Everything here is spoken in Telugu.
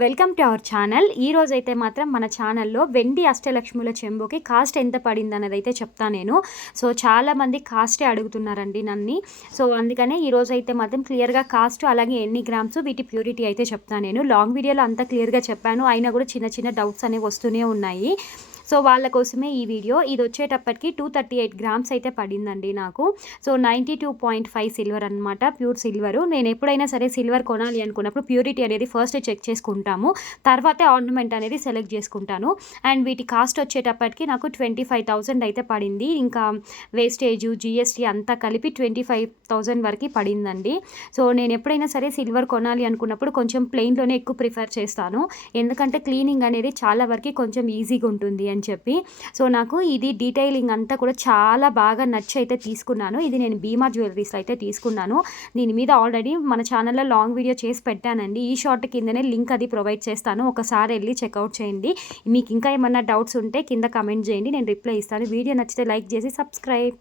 Welcome to our channel. ఈ రోజైతే మాత్రం మన ఛానల్లో వెండి అష్టలక్ష్ముల చెంబుకి కాస్ట్ ఎంత పడింది అన్నది అయితే చెప్తాను నేను. సో చాలామంది కాస్టే అడుగుతున్నారండి నన్ను. సో అందుకనే ఈరోజైతే మాత్రం క్లియర్గా కాస్ట్ అలాగే ఎన్ని గ్రామ్స్ వీటి ప్యూరిటీ అయితే చెప్తాను నేను. లాంగ్ వీడియోలో అంతా క్లియర్గా చెప్పాను, అయినా కూడా చిన్న చిన్న డౌట్స్ అనేవి వస్తూనే ఉన్నాయి. సో వాళ్ళ కోసమే ఈ వీడియో. ఇది వచ్చేటప్పటికి 238 గ్రామ్స్ అయితే పడిందండి నాకు. సో 92.5 సిల్వర్ అనమాట, ప్యూర్ సిల్వరు. నేను ఎప్పుడైనా సరే సిల్వర్ కొనాలి అనుకున్నప్పుడు ప్యూరిటీ అనేది ఫస్ట్ చెక్ చేసుకుంటాము, తర్వాతే ఆర్నమెంట్ అనేది సెలెక్ట్ చేసుకుంటాను. అండ్ వీటి కాస్ట్ వచ్చేటప్పటికి నాకు 25,000 అయితే పడింది. ఇంకా వేస్టేజు జిఎస్టీ అంతా కలిపి 25,000 వరకు పడిందండి. సో నేను ఎప్పుడైనా సరే సిల్వర్ కొనాలి అనుకున్నప్పుడు కొంచెం ప్లెయిన్లోనే ఎక్కువ ప్రిఫర్ చేస్తాను, ఎందుకంటే క్లీనింగ్ అనేది చాలా వరకు కొంచెం ఈజీగా ఉంటుంది అని చెప్పి. సో నాకు ఇది డీటెయిలింగ్ అంతా కూడా చాలా బాగా నచ్చి అయితే తీసుకున్నాను. ఇది నేను భీమా జ్యువెలరీస్లో అయితే తీసుకున్నాను. దీని మీద ఆల్రెడీ మన ఛానల్లో లాంగ్ వీడియో చేసి పెట్టానండి. ఈ షార్ట్ కిందనే లింక్ అది ప్రొవైడ్ చేస్తాను, ఒకసారి వెళ్ళి చెక్అవుట్ చేయండి. మీకు ఇంకా ఏమన్నా డౌట్స్ ఉంటే కింద కమెంట్ చేయండి, నేను రిప్లై ఇస్తాను. వీడియో నచ్చితే లైక్ చేసి సబ్స్క్రైబ్.